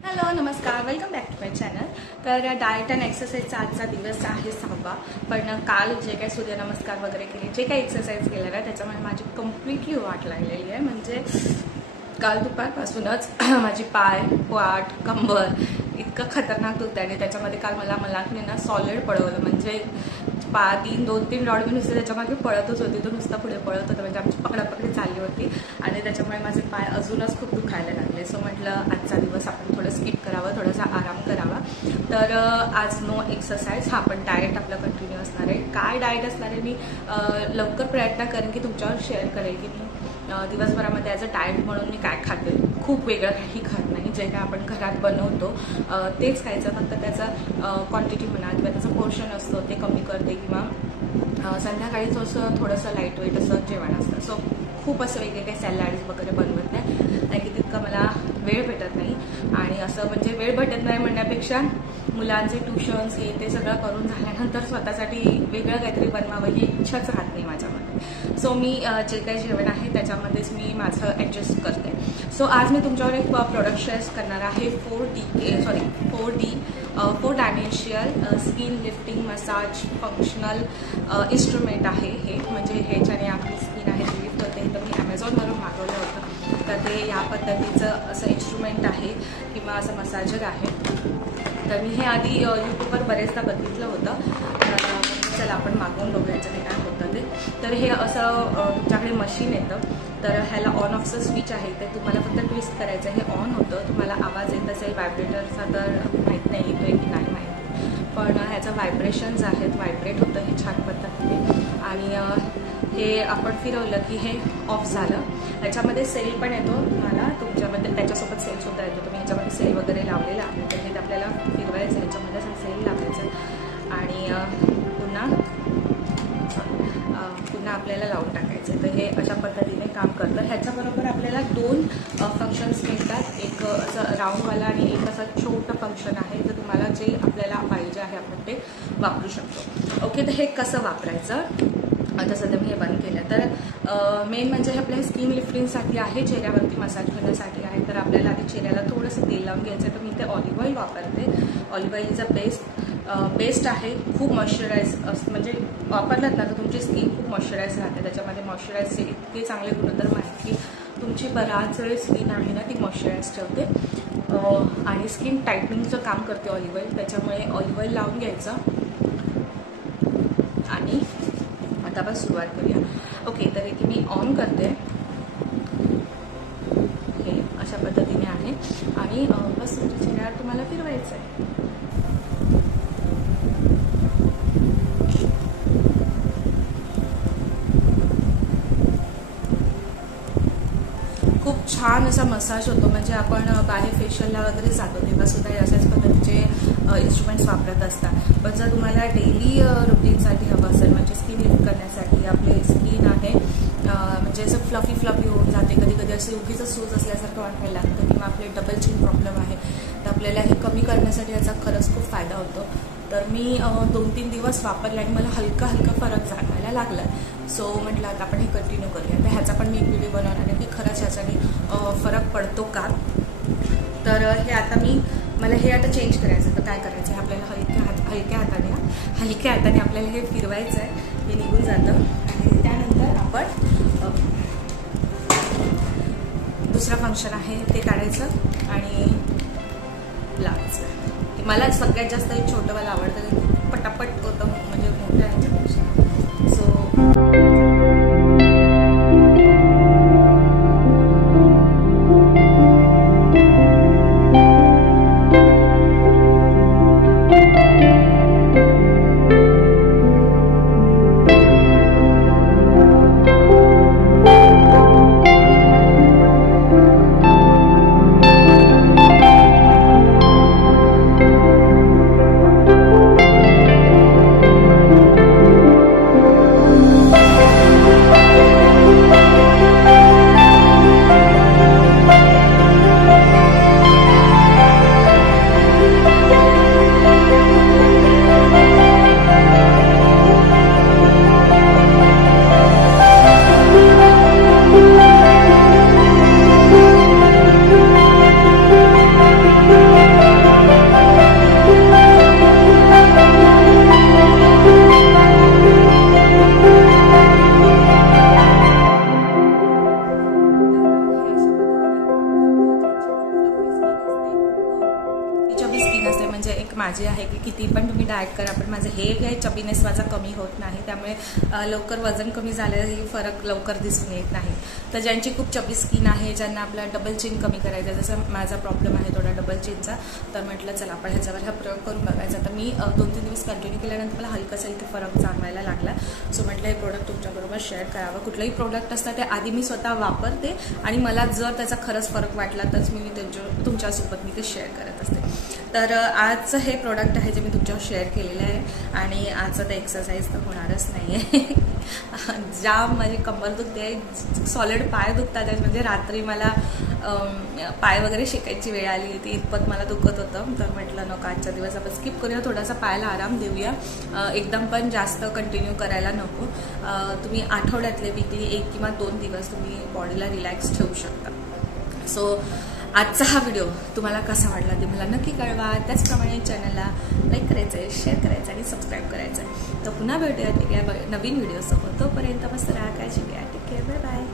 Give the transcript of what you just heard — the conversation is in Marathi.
हॅलो नमस्कार, welcome back to my channel. तर डाएट अँड एक्सरसाइजचा आजचा दिवस आहे 6वा। पण काल जे काही सूर्यनमस्कार वगैरे केले, जे काही एक्सरसाइज केलं ना, त्याच्यामुळे माझी कम्प्लिटली वाट लागलेली आहे। म्हणजे काल दुपारपासूनच माझी पाय, पाठ, कंबर इतकं खतरनाक दुखतं आणि त्याच्यामध्ये काल मला ना सॉलिड पळवलं। म्हणजे 2-3 रॉड मी नुसते त्याच्यामागे पळतच होती, तो नुसता पुढे पळत होता। म्हणजे आमची पकडापकडी चालली होती आणि त्याच्यामुळे माझे पाय अजूनच खूप दुखायला लागले। सो म्हटलं आजचा दिवस आपण थोडं स्किप करावं, थोडासा आराम करावा। तर आज नो एक्सरसाइज, हा पण डाएट आपलं कंटिन्यू असणार आहे। काय डाएट असणार आहे मी लवकर प्रयत्न करेन की तुमच्यावर शेअर करेल की मी दिवसभरामध्ये ॲज अ डाएट म्हणून मी काय खाते। खूप वेगळं काही खात नाही, जे काय आपण घरात बनवतो तेच खायचं। फक्त त्याचा क्वांटिटी म्हणा किंवा त्याचं पोर्शन असतं ते कमी करते, किंवा संध्याकाळीच असं थोडंसं लाईट वेट असं जेवण असतं। सो खूप असं वेगळे सॅलड्स वगैरे बनवत नाही की तितकं मला वेळ भेटत नाही। आणि असं म्हणजे वेळ भेटत नाही म्हणण्यापेक्षा मुलांचे ट्युशन्स हे ते सगळं करून झाल्यानंतर स्वतःसाठी वेगळं काहीतरी बनवावं ही इच्छाच राहत नाही माझ्यामध्ये। सो मी जे काही जेवण आहे त्याच्यामध्येच मी माझं ॲडजस्ट करते। सो आज मी तुमच्यावर एक प्रोडक्ट शेअर करणार आहे। 4 dimensional skin lifting massage functional instrument आहे हे। म्हणजे ह्याच्याने आपली स्किन आहे ती लिफ्ट होते। तर मी ॲमेझॉनवरून मागवलं होतं, तर ते या पद्धतीचं असं इन्स्ट्रुमेंट आहे किंवा असं मसाजर आहे। तर मी हे आधी यूट्यूबवर बरेचदा बघितलं होतं, तर चला आपण मागवून बघायचं ते काय होतं ते। तर हे असं तुमच्याकडे मशीन येतं, तर ह्याला ऑन ऑफचं स्विच आहे, तर तुम्हाला फक्त ट्विस्ट करायचं, हे ऑन होतं। तुम्हाला आवाज येत असेल व्हायब्रेटरचा तर माहीत नाही येतो आहे की नाही माहिती, पण ह्याचं व्हायब्रेशन्स आहेत, व्हायब्रेट होतं हे छान पद्धतीने। आणि हे आपण फिरवलं की हे ऑफ झालं। ह्याच्यामध्ये सेल पण येतो तुम्हाला, तुमच्यामध्ये त्याच्यासोबत सेलसुद्धा येतो। तुम्ही ह्याच्यामध्ये सेल वगैरे लावलेला आहे, तर हे आपल्याला फिरवायचं, ह्याच्यामध्ये असं सेल लावायचं आणि पुन्हा आपल्याला लावून टाकायचं। तर हे अशा पद्धतीने काम करतं। ह्याच्याबरोबर आपल्याला 2 फंक्शन्स मिळतात, एक असं राऊंडवाला आणि एक असं छोटं फंक्शन आहे। तर तुम्हाला जे आपल्याला पाहिजे आहे आपण ते वापरू शकतो। ओके, तर हे कसं वापरायचं, आता सध्या मी हे बंद केलं। तर मेन म्हणजे हे आपल्या स्किन लिफ्टिंगसाठी आहे, चेहऱ्यावरती मसाज करण्यासाठी आहे। तर आपल्याला आधी चेहऱ्याला थोडंसं तेल लावून घ्यायचं आहे। तर मी ते ऑलिव्ह ऑइल वापरते। Olive oil is a best आहे, खूप मॉइश्चराईज असतं। म्हणजे वापरलात ना तर तुमची स्किन खूप मॉइश्चराईज राहते। त्याच्यामध्ये मॉइश्चराईजचे इतके चांगले गुणधर्म आहेत की तुमची बराच वेळ स्किन आहे ना ती मॉइश्चराईज ठेवते आणि स्किन टाईटनिंगचं काम करते ऑलिव्ह ऑइल। त्याच्यामुळे ऑलिव्ह ऑइल लावून घ्यायचं आणि आता आपण सुरुवात करूया। ओके, तर इथे मी ऑन करते, हे अशा पद्धतीने आहे आणि बस तुमच्या चेहऱ्यावर तुम्हाला फिरवायचं आहे। खूप छान असा मसाज होतो। म्हणजे आपण बाहेर फेशियलला वगैरे जातो तेव्हा सुद्धा अशाच पद्धतीचे इन्स्ट्रुमेंट्स वापरत असतात। पण जर तुम्हाला डेली रुटीनसाठी हवं असेल, म्हणजे स्किन लिफ्ट करण्यासाठी, आपली स्किन आहे म्हणजे असं फ्लफी होऊन जाते, कधी कधी असे उगीच सूज असल्यासारखं वाटायला लागतं, किंवा आपले डबल चिन प्रॉब्लेम आहे, तर आपल्याला हे कमी करण्यासाठी याचा खरंच खूप फायदा होतो। तर मी 2-3 दिवस वापरले आणि मला हलका फरक जाणवायला लागला। सो म्हटलं आता आपण हे कंटिन्यू करूया। तर ह्याचा पण मी एक व्हिडिओ बनवणार आहे की खरंच ह्याच्याने फरक पडतो का। तर हे आता मला हे आता चेंज करायचं। तर काय करायचं आहे, आपल्याला हलक्या हाताने आपल्याला हे फिरवायचं आहे, हे निघून जातं। आणि त्यानंतर आपण दुसरं फंक्शन आहे ते काढायचं आणि लावायचं। मला सगळ्यात जास्त एक छोटंवाला आवडतं, पटापट होतं, म्हणजे मोठ्या ह्याच्यापेक्षा। सो म्हणजे एक माझी आहे की किती पण तुम्ही डाएट करा पण माझं हे काही चबीनेस माझा कमी होत नाही, त्यामुळे लवकर वजन कमी झालेही फरक लवकर दिसून येत नाही. तर ज्यांची खूप चबी स्किन आहे, ज्यांना आपला डबल चिन कमी करायचा, जसं माझा प्रॉब्लेम आहे थोडा डबल चिनचा, तर म्हटलं चला आपण ह्याच्यावर हा प्रयोग करून बघायचा. तर मी 2-3 दिवस कंटिन्यू केल्यानंतर मला हलकासा इथे फरक जाणवायला लागला. सो म्हटलं हे प्रोडक्ट तुमच्याबरोबर शेअर करावं. कुठलंही प्रोडक्ट असतं ते आधी मी स्वतः वापरते आणि मला जर त्याचा खरंच फरक वाटला तरच मी तुमच्यासोबत मी ते शेअर करत असते. तर आजचं हे प्रोडक्ट आहे जे मी तुमच्यावर शेअर केलेलं आहे आणि आजचं ते एक्सरसाइज तर होणारच नाही आहे. जाम माझी कंबर दुखते, सॉलिड पाय दुखतात, म्हणजे रात्री मला पाय वगैरे शेकायची वेळ आली होती, इतपत मला दुखत होतं. तर म्हटलं नको आजचा दिवस आपण स्किप करूया, थोडासा पायाला आराम देऊया, एकदम पण जास्त कंटिन्यू करायला नको. तुम्ही आठवड्यातले वीकली 1 किंवा 2 दिवस तुम्ही बॉडीला रिलॅक्स ठेवू शकता. सो आजचा हा व्हिडिओ तुम्हाला कसा वाटला ते मला नक्की कळवा. त्याचप्रमाणे चॅनलला लाईक करायचं आहे, शेअर करायचं आणि सबस्क्राईब करायचं आहे. तर पुन्हा भेटूया नवीन व्हिडिओसोबत. तोपर्यंत मस्त राहा, काळजी घ्या, टेक केअर, बाय बाय.